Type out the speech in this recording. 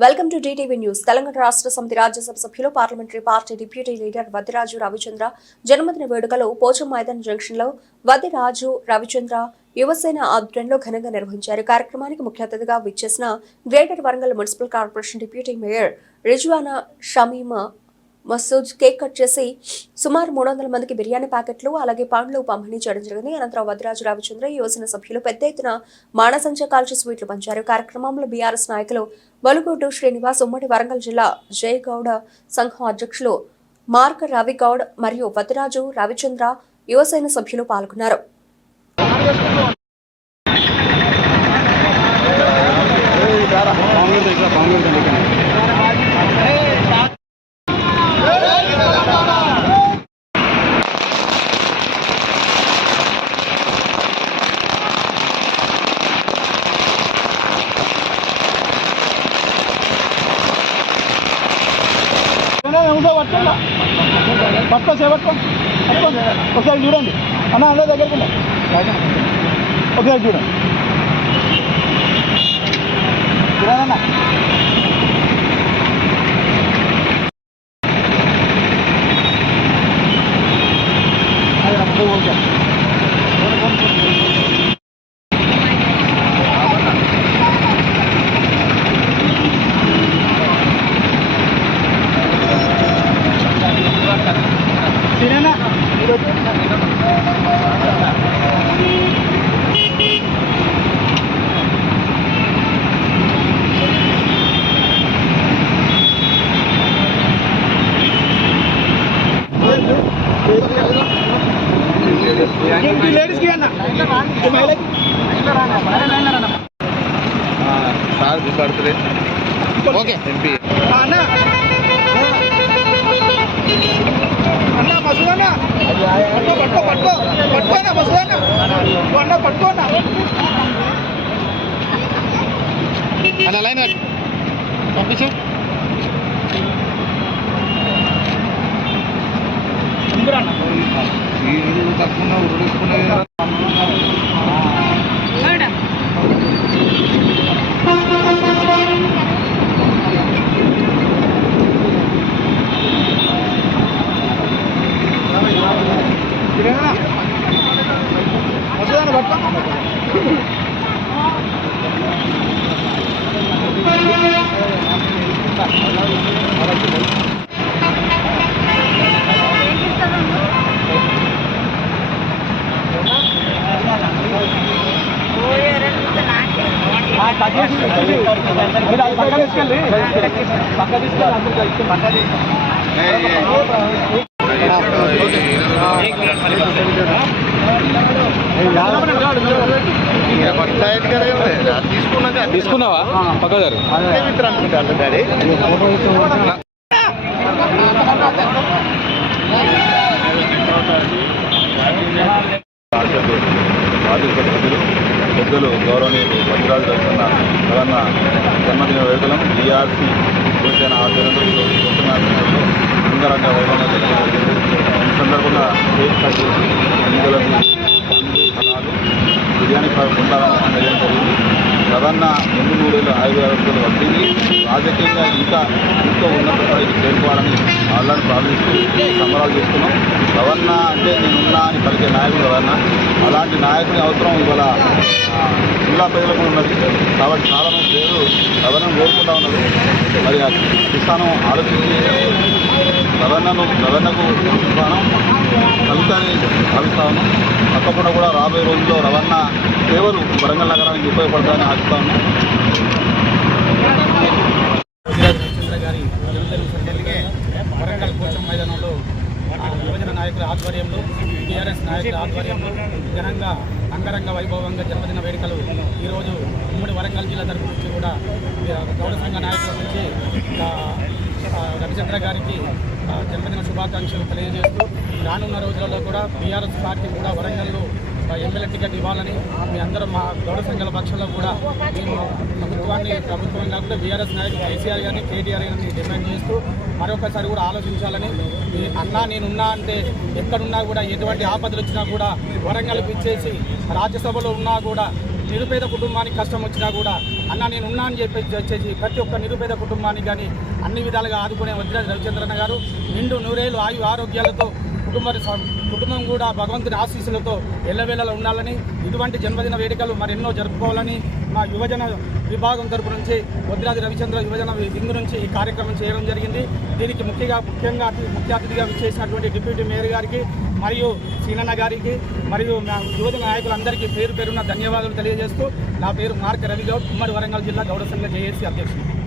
Welcome to DTV news Telangana Rashtra Samithi Rajya Sabha సభ్యులు parliamentary party deputy leader Vaddiraju Ravichandra జన్మదిన వేడుకలు పోచం మైదాన్ జంక్షన్లో వద్దిరాజు రవిచంద్ర యువసేన ఆధ్వర్యంలో ఘనంగా నిర్వహించారు. కార్యక్రమానికి ముఖ్య అతిథిగా విచ్చేసిన greater Warangal municipal corporation deputy mayor Rizwana Shamima Masood cake cut చేసి సుమారు మూడు వందల మందికి బిర్యానీ ప్యాకెట్లు అలాగే పండ్లు పంపిణీ చేయడం జరిగింది. అనంతరం వద్రాజు రామచంద్ర యువసేన సభ్యులు పెద్ద ఎత్తున మానసంచ కాల్చి స్వీట్లు పంచారు. కార్యక్రమంలో బీఆర్ఎస్ నాయకులు బలుగొడ్డు శ్రీనివాస్ ఉమ్మడి వరంగల్ జిల్లా జయగౌడ సంఘం అధ్యక్షులు మార్క రవిగౌడ్ మరియు వదిరాజు రవిచంద్ర యువసేన సభ్యులు పాల్గొన్నారు. ఏముందో పట్టుకోండి. పట్టుకో చేపట్టుకో ఒకసారి చూడండి. అన్న అందరి దగ్గరికి ఒకసారి చూడండి. లేడీస్కి అన్న సార్ బర్త్డే. ఓకే. ఎంపీ. అన్న. అన్న మసూదన్న పట్టుకో పట్టుకో పట్టుకో. పట్టుకోనా మసూదన్న అన్న పట్టుకోనా? అన్న లైన్ పంపించు. తక్కువ ఉడిసుకునే సినేనా మసూదన్న పట్టుకో మీరు అది పక్కన తీసుకెళ్ళి పక్క తీసుకెళ్ళి అందరు కలిసి పక్క తీసుకున్నావా? పక్కదారు. అనుకుంటారు డాడీ రాజకీయ సభ్యులు పెద్దలు గౌరవనీయులు భద్రాలు జరుగుతున్న తెలంగాణ జన్మదిన వేడుకలను బీఆర్సీ శివసేన ఆధ్వర్యంలో ఈరోజు పొద్దున్న అంగరంగ వైభవంగా ఈ సందర్భంగా కేక్ కట్ చేసి ఫలాలు బిర్యానీ ఉండాలని అందజేయడం జరిగింది ప్రధాన ముందు నూరేళ్ళు ఆయుధ ఆరోగ్యాలు వర్తించి రాజకీయంగా ఇంకా ఇంకా ఉన్నత స్థాయికి చేరుకోవాలని వాళ్ళని ప్రార్థిస్తూ సంబరాలు చేస్తున్నాం. రవణ అంటే నేనున్నా అని పలికే నాయకుడు రవణ అలాంటి నాయకుని అవసరం ఇవాళ జిల్లా ప్రజలకు ఉన్నది. కాబట్టి చాలామంది పేరు రవణను కోరుకుంటా ఉన్నది మరి ఆ కిసానం ఆలోచించి రవణను రవణకు స్థానం కలుగుతాని భావిస్తా ఉన్నాం. తప్పకుండా కూడా రాబోయే రోజుల్లో రవణ సేవలు వరంగల్ నగరానికి ఉపయోగపడతాయని ఆశిస్తా రవిచంద్ర గారి జన్మదిన సందర్భంగా వరంగల్ కోచం మైదానంలో యువజన నాయకుల ఆధ్వర్యంలో టీఆర్ఎస్ నాయకుల ఆధ్వర్యంలో ఘనంగా అంగరంగ వైభవంగా జన్మదిన వేడుకలు ఈరోజు ఉమ్మడి వరంగల్ జిల్లా తరపు నుంచి కూడా గౌడ సంఘ నాయకుల నుంచి రవిచంద్ర గారికి జన్మదిన శుభాకాంక్షలు తెలియజేస్తూ రానున్న రోజులలో కూడా బీఆర్ఎస్ పార్టీ కూడా వరంగల్లో ఎమ్మెల్యే టికెట్ ఇవ్వాలని మీ అందరూ మా గౌడ సంఘాల పక్షంలో కూడా మేము ప్రభుత్వాన్ని ప్రభుత్వం కాకుండా బీఆర్ఎస్ నాయకులు కేసీఆర్ గారిని కేటీఆర్ గారిని డిమాండ్ చేస్తూ మరొకసారి కూడా ఆలోచించాలని మీ అన్నా నేనున్నా అంటే ఎక్కడున్నా కూడా ఎటువంటి ఆపదలు వచ్చినా కూడా వరంగల్ పిచ్చేసి రాజ్యసభలో ఉన్నా కూడా నిరుపేద కుటుంబానికి కష్టం వచ్చినా కూడా అన్న నేను ఉన్నా అని చెప్పి వచ్చేసి ప్రతి ఒక్క నిరుపేద కుటుంబానికి కానీ అన్ని విధాలుగా ఆదుకునే వద్ద రవిచంద్రన్న గారు. నిండు నూరేళ్ళు ఆయు ఆరోగ్యాలతో కుటుంబ కుటుంబం కూడా భగవంతుని ఆశీస్సులతో ఎల్లవేళలా ఉండాలని ఇటువంటి జన్మదిన వేడుకలు మరెన్నో జరుపుకోవాలని మా యువజన విభాగం తరపు నుంచి వద్దిరాజు రవిచంద్ర యువజన విందు నుంచి ఈ కార్యక్రమం చేయడం జరిగింది. దీనికి ముఖ్యంగా ముఖ్యంగా ముఖ్య అతిథిగా విచ్చేసినటువంటి డిప్యూటీ మేయర్ గారికి మరియు సీనన్న గారికి మరియు మా యువజన నాయకులందరికీ పేరు పేరున ధన్యవాదాలు తెలియజేస్తూ నా పేరు మార్క రవిగౌడ్ ఉమ్మడి వరంగల్ జిల్లా గౌడ సంఘ జేఏసీ అధ్యక్షుడు.